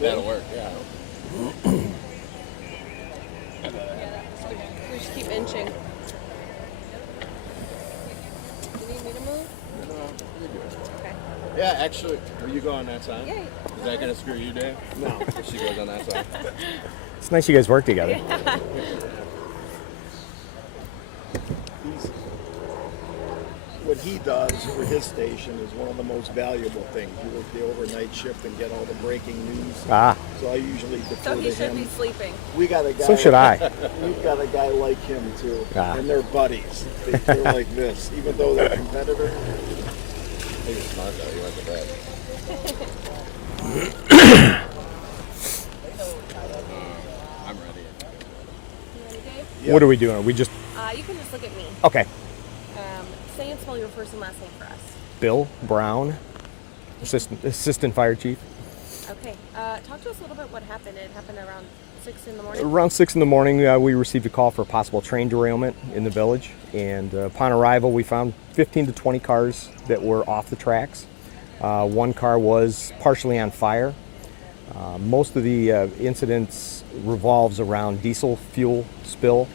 That'll work, yeah. We just keep inching. Do you need me to move? No, you're good. Okay. Yeah, actually, will you go on that side? Yeah. Is that going to screw you, Dave? No. She goes on that side. It's nice you guys work together. What he does for his station is one of the most valuable things. You work the overnight shift and get all the breaking news. Ah, So I usually defer So to he should him. be sleeping. We got a guy. so should I. We've got a guy like him too, Ah. and they're buddies. They're like this, even though they're competitors. He was smart though. He went to bed. I'm ready. You ready, Dave? Yeah. What are we doing? Are we just You can just look at me. okay? Say and spell your first and last name for us. Bill Brown, assistant fire chief. Okay. Talk to us a little bit what happened. It happened around 6 in the morning. Around 6 in the morning, we received a call for a possible train derailment in the village, and upon arrival, we found 15 to 20 cars that were off the tracks. One car was partially on fire. Most of the incidents revolves around diesel fuel spill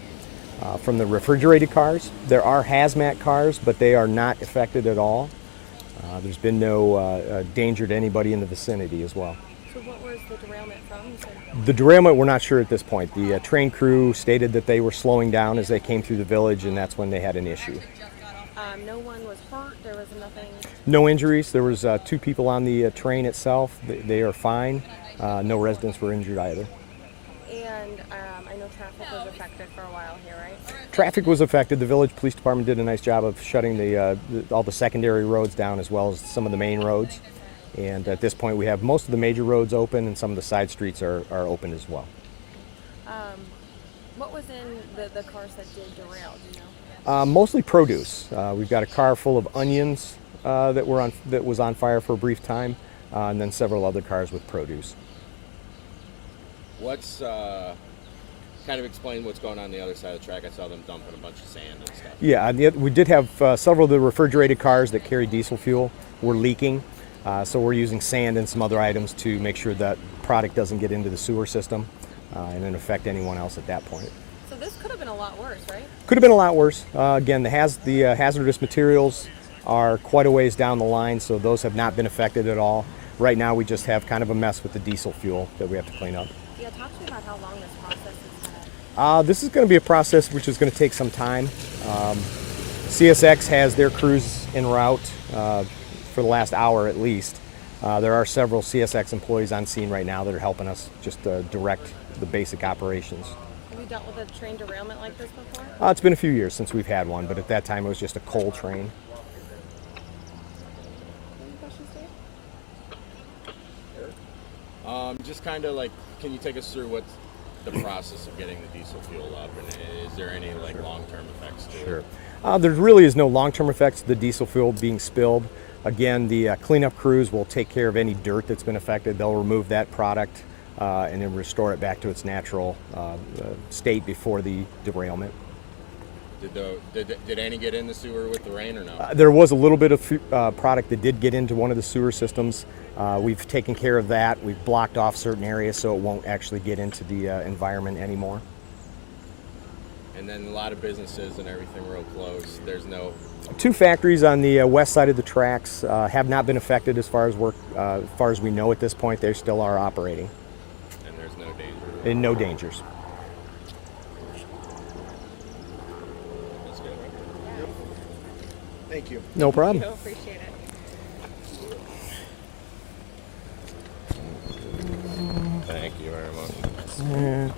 from the refrigerated cars. There are hazmat cars, but they are not affected at all. There's been no danger to anybody in the vicinity as well. So what was the derailment from? You said The derailment, we're not sure at this point. The train crew stated that they were slowing down as they came through the village, and that's when they had an issue. no one was hurt. There was nothing. No injuries. There was 2 people on the train itself. They are fine. No residents were injured either. And I know traffic was affected for a while here, right? Traffic was affected. The village police department did a nice job of shutting all the secondary roads down as well as some of the main roads. And at this point, we have most of the major roads open, and some of the side streets are open as well. What was in the cars that did derail? Do you know? Mostly produce. We've got a car full of onions that was on fire for a brief time, and then several other cars with produce. What's kind of explain what's going on the other side of the track? I saw them dumping a bunch of sand and stuff. Yeah, we did have several of the refrigerated cars that carry diesel fuel were leaking, so we're using sand and some other items to make sure that product doesn't get into the sewer system and then affect anyone else at that point. So this could have been a lot worse, right? Could have been a lot worse. Again, the hazardous materials are quite a ways down the line, so those have not been affected at all. Right now, we just have kind of a mess with the diesel fuel that we have to clean up. Yeah, talk to me about how long this process is going to. This is going to be a process which is going to take some time. CSX has their crews en route for the last hour at least. There are several CSX employees on scene right now that are helping us just direct the basic operations. Have you dealt with a train derailment like this before? It's been a few years since we've had one, but at that time it was just a coal train. Any questions, Dave? Just kind of like, can you take us through what's the process of getting the diesel fuel up, and is there any like long-term effects to it? There really is no long-term effects to the diesel fuel being spilled. Again, the cleanup crews will take care of any dirt that's been affected. They'll remove that product and then restore it back to its natural state before the derailment. Did any get in the sewer with the rain or no? There was a little bit of product that did get into one of the sewer systems. We've taken care of that. We've blocked off certain areas so it won't actually get into the environment anymore. And then a lot of businesses and everything real close. There's no. 2 factories on the west side of the tracks have not been affected as far as we know at this point. They still are operating. And there's no danger. And no dangers. That's good. Thank you. No problem. I appreciate it. Thank you very much.